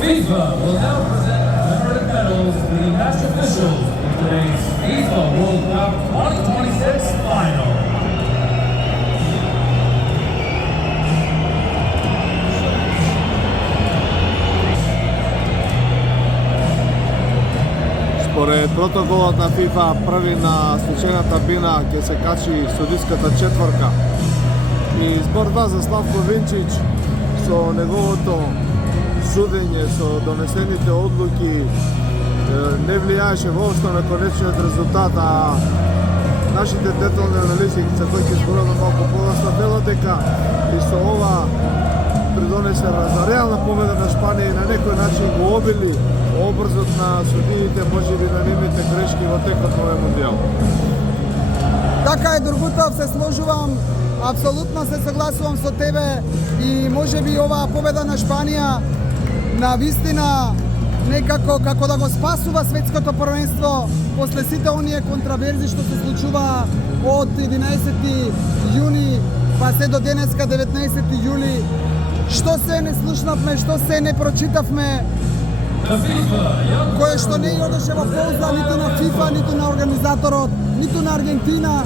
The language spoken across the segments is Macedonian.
FIFA will now present commemorative medals to the match officials in today's FIFA World Cup 2026 final. Според протоколот на FIFA, први на случајната бина ќе се качи судиската четворка. И збор 2 за Славко Винчич со неговото судење, со донесените одлуки не влијаеше воопшто на конечниот резултат, а нашите детални анализи за кои ќе зборуваме малку подоцна велат дека и со ова придонесе за реална победа на Шпанија и на некој начин го обили обрзот на судиите, можеби на нивните грешки во текот на овој мундијал. Така е, Дургутов, се сложувам, апсолутно се согласувам со тебе и можеби оваа победа на Шпанија на вистина некако како да го спасува светското првенство после сите оние контраверзи што се случува од 11 јуни па се до денеска 19 јули. Што се не слушнавме, што се не прочитавме, кое што не одеше во полза ниту на FIFA, ниту на организаторот, ниту на Аргентина.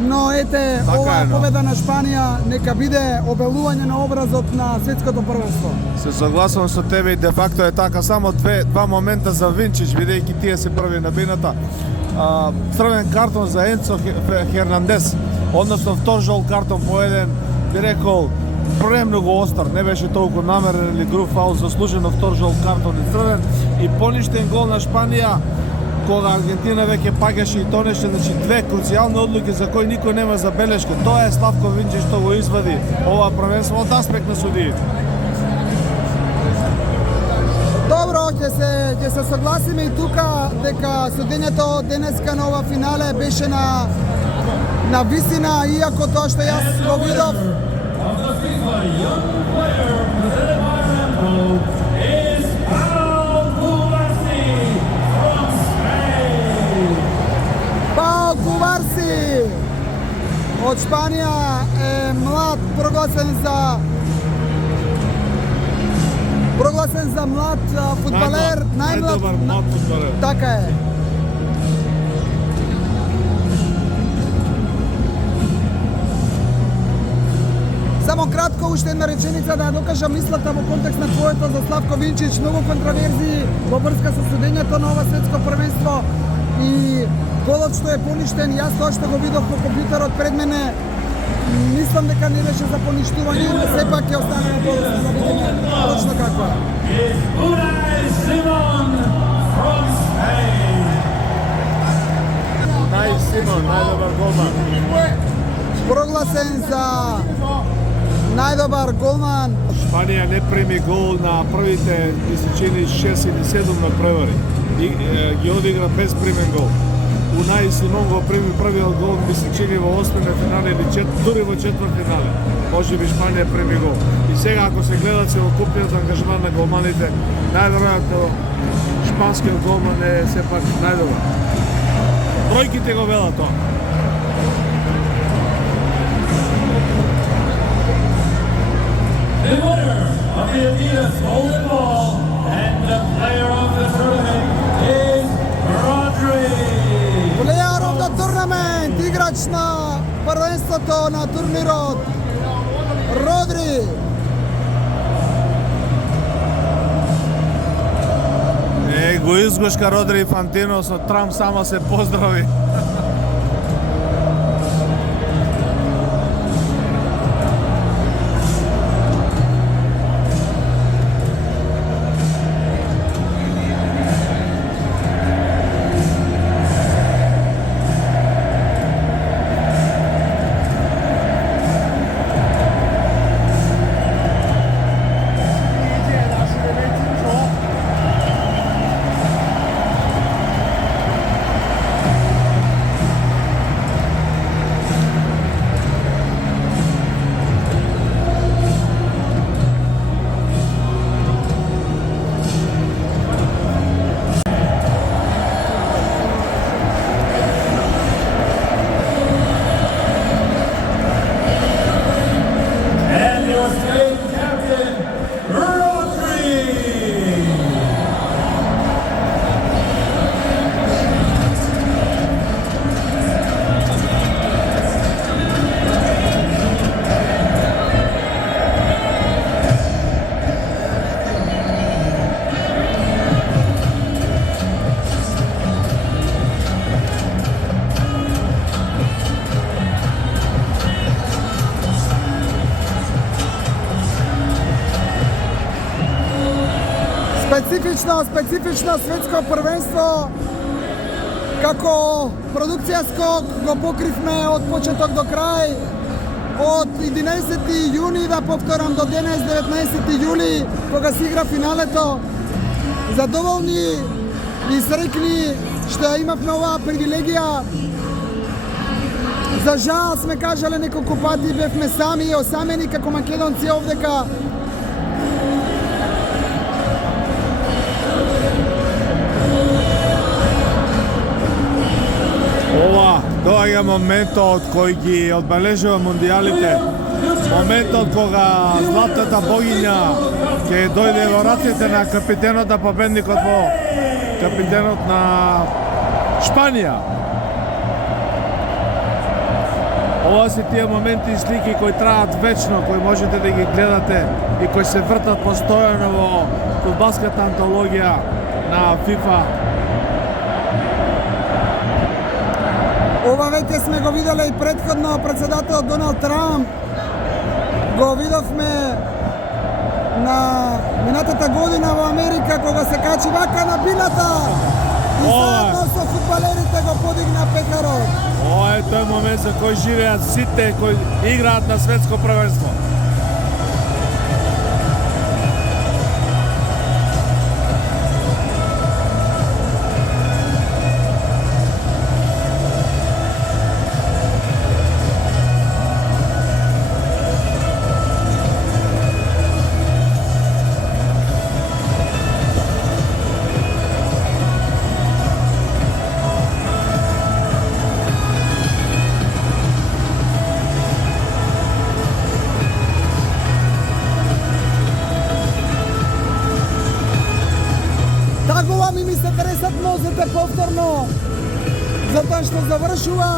Но ете, оваа победа на Шпанија нека биде обелување на образот на светското првенство. Се согласувам со тебе и де факто е така, само два момента за Винчич, бидејќи тие се први на бината. Црвен картон за Енцо Хернандес, односно втор жол картон по еден, би рекол, премногу остар, не беше толку намерен или груб фаул, заслужено втор жол картон и црвен и поништен гол на Шпанија кога Аргентина веќе паѓаше и тонеше, значи две круцијални одлуки за кои никој нема забелешка. Тоа е Славко Винчич што го извади ова првенство од аспект на судиите. Добро, ќе се согласиме и тука дека судењето денеска на ова финале беше на висина, иако тоа што јас го видов. Пао Куварси од Шпанија е млад, прогласен за млад фудбалер, најдобар млад фудбалер. Така е. Само кратко уште една реченица да ја докажам мислата во контекст на твоето за Славко Винчич, многу контраверзии во врска со судењето на ова светско првенство и голот што е поништен, јас тоа што го видов по компјутерот пред мене, мислам дека не беше за поништување, но сепак ќе остане на подоцна да видиме точно како е. Нај Симон, најдобар голман. Прогласен за најдобар голман. Шпанија не преми гол на првите, ми се чини 6 или 7 на превари. И ги одигра без примен гол. Унај Симон го преми првиот гол, ми се чини во 8 финале или дури во 4 финале. Може би Шпанија преми гол. И сега ако се гледа целокупниот ангажман на голманите, најверојатно шпанскиот голман е сепак најдобар. Бројките го велат тоа. The winner of the Adidas Golden Ball and the player of the tournament is Rodri. Player of the tournament, играч на првенството на турнирот, Родри. Го изгушка Родри Фантино, со Трамп само се поздрави. Специфично светско првенство. Како продукција Скок го покривме од почеток до крај. Од 11 јуни, да повторам, до денес 19 јули, кога се игра финалето. Задоволни и среќни што имавме оваа привилегија. За жал сме кажале неколку пати, бевме сами, осамени како македонци овдека. Ова доаѓа моментот кој ги одбележува мондијалите. Моментот кога златната богиња ќе дојде во рацете на капитенот на победникот капитенот на Шпанија. Ова се тие моменти и слики кои траат вечно, кои можете да ги гледате и кои се вртат постојано во фудбалската антологија на FIFA. Ова веќе сме го виделе и претходно председателот Доналд Трамп. Го видовме на минатата година во Америка кога се качи вака на бината и заедно со фудбалерите го подигна пекарот. Ова е тој момент за кој живеат сите кои играат на светско првенство. Повторно, затоа што завршува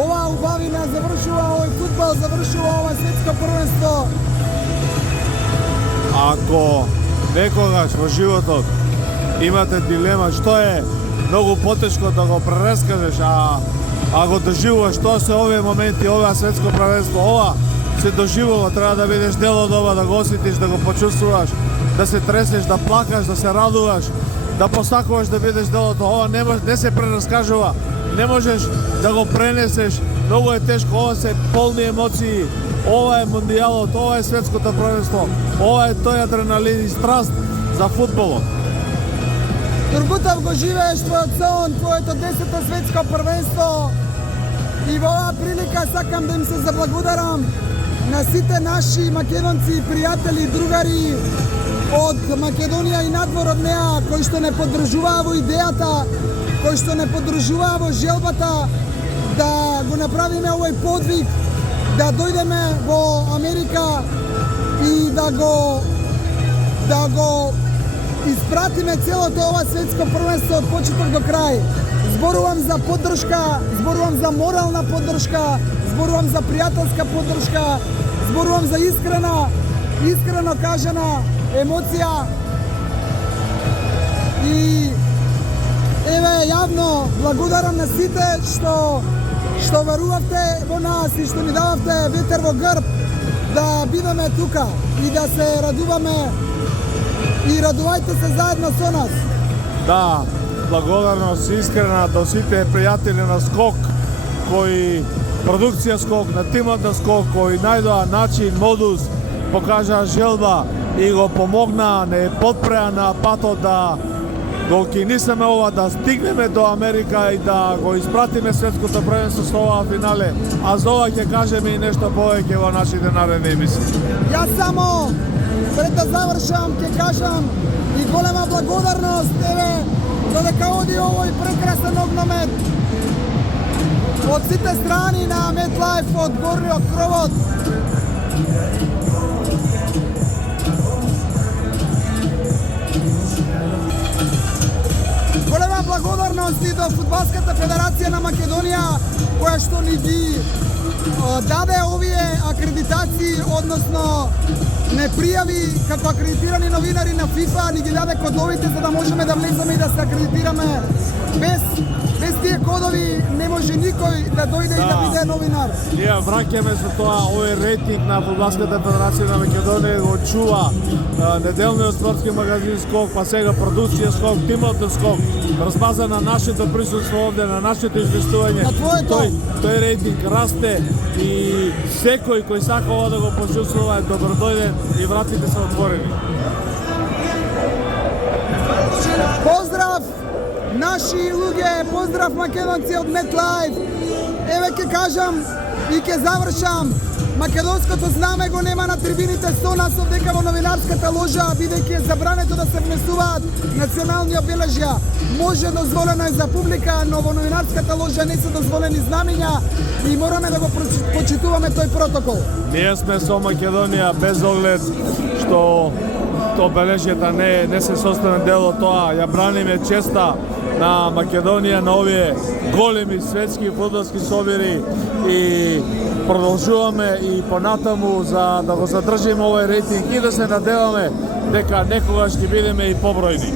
оваа убавина, завршува овој фудбал, завршува ова светско првенство. Ако некогаш во животот имате дилема што е многу потешко да го пререскажеш, а го доживуваш, тоа се овие моменти, ова светско првенство, ова се доживува, треба да бидеш дел од ова, да го осетиш, да го почувствуваш, да се тресеш, да плакаш, да се радуваш, да посакуваш да бидеш дел од ова, не се прераскажува, не можеш да го пренесеш, многу е тешко, ова се полни емоции, ова е мондијалот, ова е светското првенство, ова е тој адреналин и страст за фудбалот. Тургутов го живееш твојот сон, твоето 10-то светско првенство и во оваа прилика сакам да им се заблагодарам на сите наши македонци, пријатели, другари од Македонија и надвор од неа, кои што не поддржуваа во идејата, кои што не поддржуваа во желбата да го направиме овој подвиг, да дојдеме во Америка и да го испратиме целото ова светско првенство од почеток до крај. Зборувам за поддршка, зборувам за морална поддршка, зборувам за пријателска поддршка, зборувам за искрено кажана емоција. И еве јавно благодарам на сите што верувавте во нас и што ни дававте ветер во грб да бидеме тука и да се радуваме и радувајте се заедно со нас. Да, благодарност искрена до сите пријатели на Скок, кои продукција Скок, на тимот на Скок, кои најдоа начин, модус, покажаа желба и го помогнаа, не подпреа на патот да го кинисаме ова, да стигнеме до Америка и да го испратиме светското првенство со оваа финале. А за ова ќе кажеме и нешто повеќе во нашите наредни емисии. Јас само пред да завршам ќе кажам и голема благодарност еве додека оди овој прекрасен огномет од сите страни на MetLife, од горниот кровот. Голема благодарност и до Фудбалската федерација на Македонија, која што ни ги даде овие акредитации, односно не пријави како акредитирани новинари на FIFA, ни ги даде кодовите за да можеме да влеземе и да се акредитираме без тие кодови не може никој да дојде и да биде новинар. Ние враќаме со тоа овој рейтинг на Фудбалската федерација на Македонија го чува неделниот спортски магазин Скок, па сега продукција Скок, тимот Скок, размаза на нашето присуство овде, на нашето известување. Тој рейтинг расте и секој кој сака ова да го почувствува е добродојден и вратите се отворени. Поздрав наши луѓе, поздрав македонци од MetLife. Еве ќе кажам и ќе завршам. Македонското знаме го нема на трибините со нас овдека во новинарската ложа, бидејќи е забрането да се внесуваат национални обележја. Може, дозволено е за публика, но во новинарската ложа не се дозволени знамења и мораме да го почитуваме тој протокол. Ние сме со Македонија без оглед што обележјата не се составен дел од тоа. Ја браниме честа на Македонија на овие големи светски фудбалски собири и продолжуваме и понатаму за да го задржиме овој рейтинг и да се надеваме дека некогаш ќе бидеме и побројни.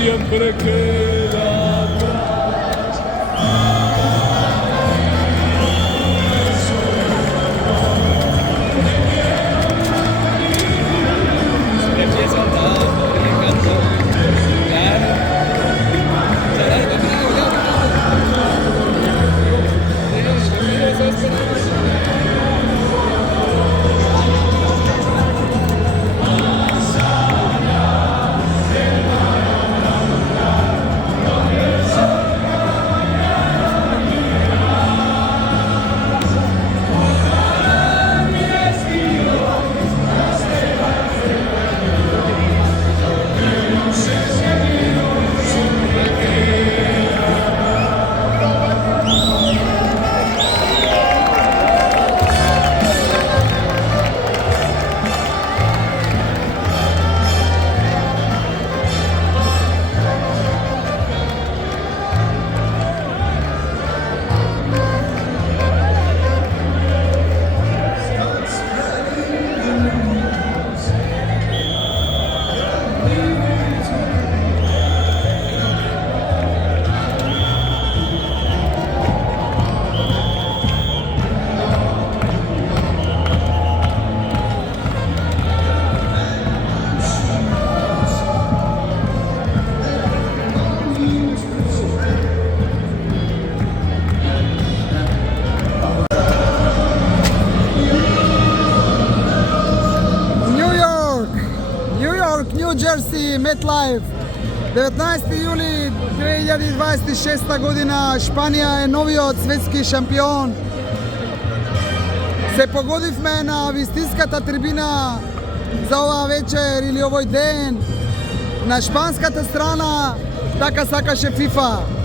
Siempre queda atrás. Jersey, MetLife. 19. јули 2026 година Шпанија е новиот светски шампион. Се погодивме на вистинската трибина за оваа вечер или овој ден. На шпанската страна така сакаше FIFA.